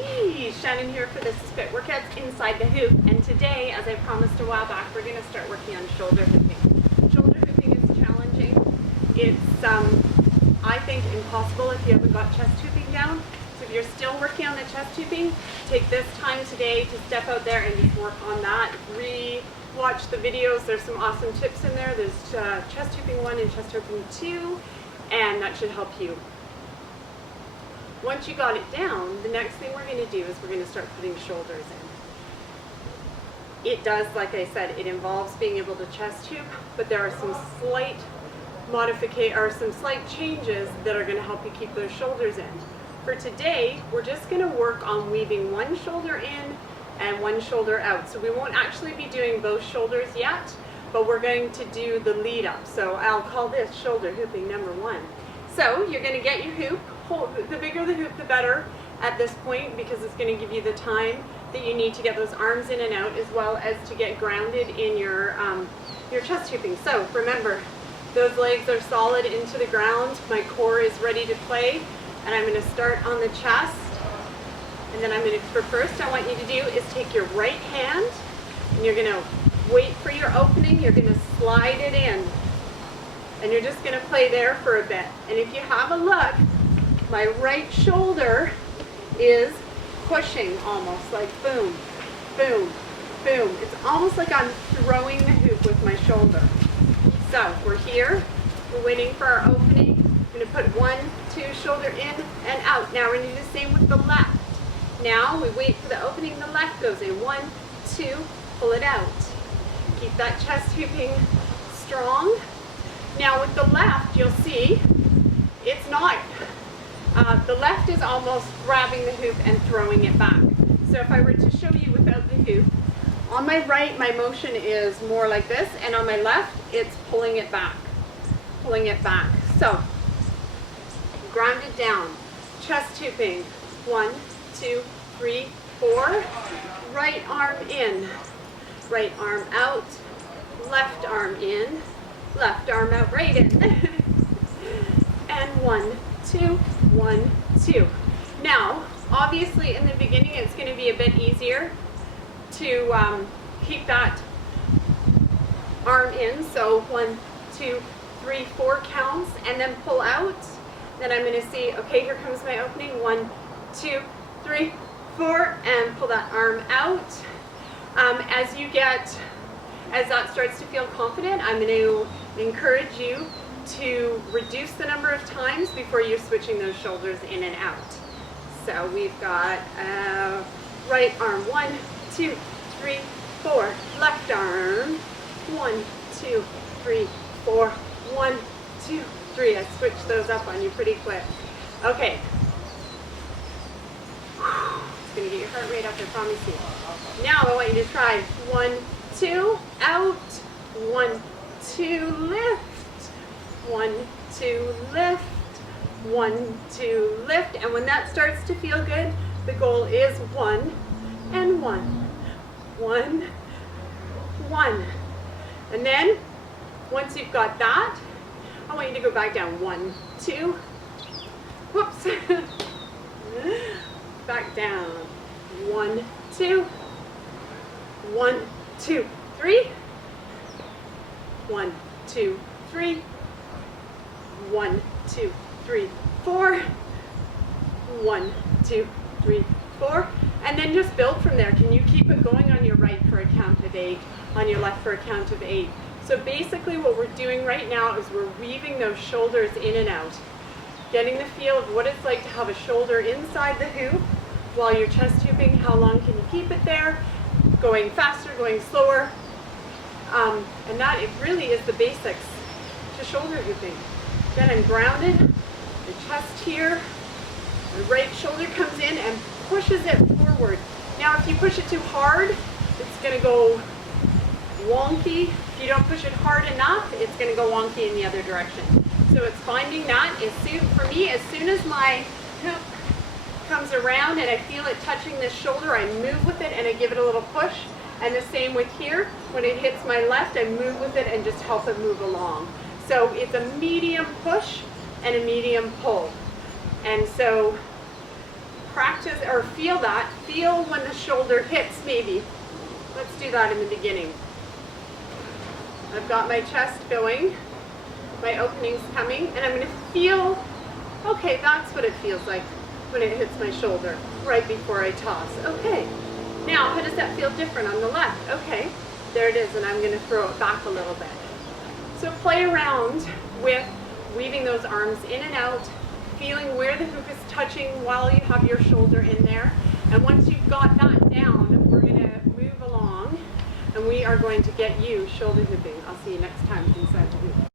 Hey, Shannon here for This is Fit Workouts Inside the Hoop, and today, as I promised a while back, we're going to start working on shoulder hooping. Shoulder hooping is challenging. It's, I think, impossible if you haven't got chest hooping down. So if you're still working on the chest hooping, take this time today to step out there and just work on that. Re-watch the videos. There's some awesome tips in there. There's chest hooping 1 and chest hooping 2, and that should help you. Once you got it down, the next thing we're going to do is we're going to start putting shoulders in. It does, like I said, it involves being able to chest hoop, but there are some slight slight changes that are going to help you keep those shoulders in. For today, we're just going to work on weaving one shoulder in and one shoulder out. So we won't actually be doing both shoulders yet, but we're going to do the lead up. So I'll call this shoulder hooping number 1. So you're going to get your hoop. The bigger the hoop, the better at this point, because it's going to give you the time that you need to get those arms in and out, as well as to get grounded in your chest hooping. So remember, those legs are solid into the ground. My core is ready to play, and I'm going to start on the chest. And then for first, I want you to do is take your right hand, and you're going to wait for your opening. You're going to slide it in, and you're just going to play there for a bit. And if you have a look, my right shoulder is pushing almost, like boom, boom, boom. It's almost like I'm throwing the hoop with my shoulder. So we're here, we're waiting for our opening. I'm going to put 1, 2, shoulder in and out. Now we're going to do the same with the left. Now we wait for the opening, the left goes in. 1, 2, pull it out. Keep that chest hooping strong. Now with the left, you'll see it's not. The left is almost grabbing the hoop and throwing it back. So if I were to show you without the hoop, on my right, my motion is more like this, and on my left, it's pulling it back. Pulling it back. So, ground it down. Chest hooping. 1, 2, 3, 4. Right arm in. Right arm out. Left arm in. Left arm out, right in. And 1, 2, 1, 2. Now, obviously in the beginning it's going to be a bit easier to keep that arm in. So 1, 2, 3, 4 counts, and then pull out. Then I'm going to see, okay, here comes my opening. 1, 2, 3, 4, and pull that arm out. As that starts to feel confident, I'm going to encourage you to reduce the number of times before you're switching those shoulders in and out. So we've got right arm, 1, 2, 3, 4. Left arm, 1, 2, 3, 4. 1, 2, 3. I switched those up on you pretty quick. Okay. It's going to get your heart rate up, I promise you. Now I want you to try 1, 2, out. 1, 2, lift. 1, 2, lift. 1, 2, lift. And when that starts to feel good, the goal is 1 and 1. 1, 1. And then, once you've got that, I want you to go back down. 1, 2. Whoops. Back down. 1, 2. 1, 2, 3. 1, 2, 3. 1, 2, 3, 4. 1, 2, 3, 4. And then just build from there. Can you keep it going on your right for a count of 8, on your left for a count of 8? So basically what we're doing right now is we're weaving those shoulders in and out, getting the feel of what it's like to have a shoulder inside the hoop while you're chest hooping. How long can you keep it there? Going faster, going slower. And that, it really is the basics to shoulder hooping. Then I'm grounded, the chest here, the right shoulder comes in and pushes it forward. Now if you push it too hard, it's going to go wonky. If you don't push it hard enough, it's going to go wonky in the other direction. So it's finding that. For me, as soon as my hoop comes around and I feel it touching this shoulder, I move with it and I give it a little push. And the same with here. When it hits my left, I move with it and just help it move along. So it's a medium push and a medium pull. And so practice, or feel that. Feel when the shoulder hits maybe. Let's do that in the beginning. I've got my chest going, my opening's coming, and I'm going to feel, okay, that's what it feels like when it hits my shoulder right before I toss. Okay, now how does that feel different on the left? Okay, there it is, and I'm going to throw it back a little bit. So play around with weaving those arms in and out, feeling where the hoop is touching while you have your shoulder in there. And once you've got that down, we're going to move along and we are going to get you shoulder hooping. I'll see you next time inside the hoop.